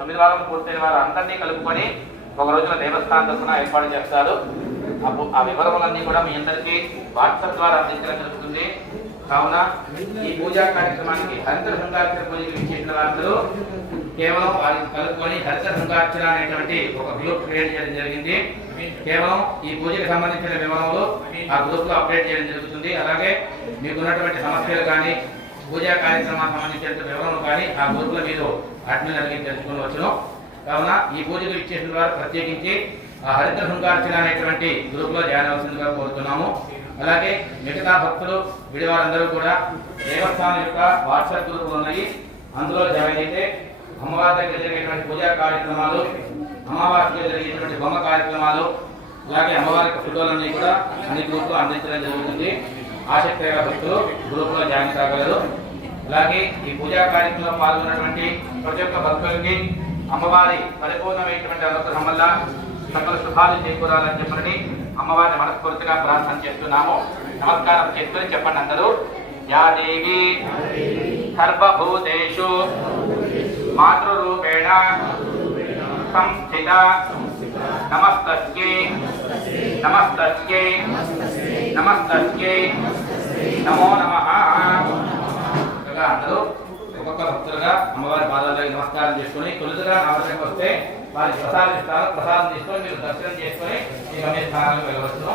9 వారాలు పూర్తయిన వారు అందరినీ కలుపుకొని ఒక రోజున దేవస్థానం తరఫున ఏర్పాటు చేస్తారు. ఆ వివరాలన్నీ కూడా మీ అందరికీ వాట్సాప్ ద్వారా అందించడం జరుగుతుంది. కావున ఈ పూజా కార్యక్రమానికి హరిత శృంగార్చన పూజకి విచ్చేసిన వారందరూ కేవలం వారిని కలుపుకొని హరిత శృంగార్చన అనేటువంటి ఒక గ్రూప్ క్రియేట్ చేయడం జరిగింది. కేవలం ఈ పూజకి సంబంధించిన వివరాలు ఆ గ్రూప్ లో అప్డేట్ చేయడం జరుగుతుంది. అలాగే మీకున్నటువంటి సమస్యలు కానీ పూజా కార్యక్రమానికి సంబంధించిన వివరాలు కానీ ఆ గ్రూప్ లో మీరు అడ్మిన్ అడిగి తెలుసుకోవచ్చును. కావున ఈ పూజకు విచ్చేసిన వారు ప్రత్యేకించి ఆ హరిత శృంగార్చన అనేటువంటి గ్రూప్ లో జాయిన్ అవ్వాల్సిందిగా కోరుతున్నాము. అలాగే మిగతా భక్తులు విడివారందరూ కూడా దేవస్థానం యొక్క వాట్సాప్ గ్రూపులు ఉన్నాయి, అందులో జాయిన్ అయితే అమ్మవారి దగ్గర జరిగేటువంటి పూజా కార్యక్రమాలు, అమ్మవారి దగ్గర జరిగేటువంటి బొమ్మ కార్యక్రమాలు, అలాగే అమ్మవారి ఫోటోలన్నీ కూడా అన్ని గ్రూపులో అందించడం జరుగుతుంది. ఆసక్తి గల భక్తులు గ్రూపులో జాయిన్ కాగలరు. అలాగే ఈ పూజా కార్యక్రమంలో పాల్గొన్నటువంటి ప్రతి ఒక్క భక్తులకి అమ్మవారి పరిపూర్ణమైనటువంటి అనుగ్రహం వల్ల సకల శుభాలు చేకూరాలని చెప్పని అమ్మవారిని మనస్ఫూర్తిగా ప్రార్థన చేస్తున్నాము. నమస్కారం చేసుకుని చెప్పండి అందరూ. యా దేవి సర్వభూతేషు మాతృరూపేణ సంస్థిత నమస్తస్యై నమస్తస్యై నమస్తస్యై నమో నమః. అందరూ ఒక్కొక్క భక్తులుగా అమ్మవారి పాదాలకు నమస్కారం చేసుకుని తొలుతగా నవరాత్రికి వస్తే వారి ప్రసాదం ఇస్తారు. ప్రసాదం తీసుకొని మీరు దర్శనం చేసుకొని మీ గమ్య స్థానాలకు వెళ్ళవచ్చును.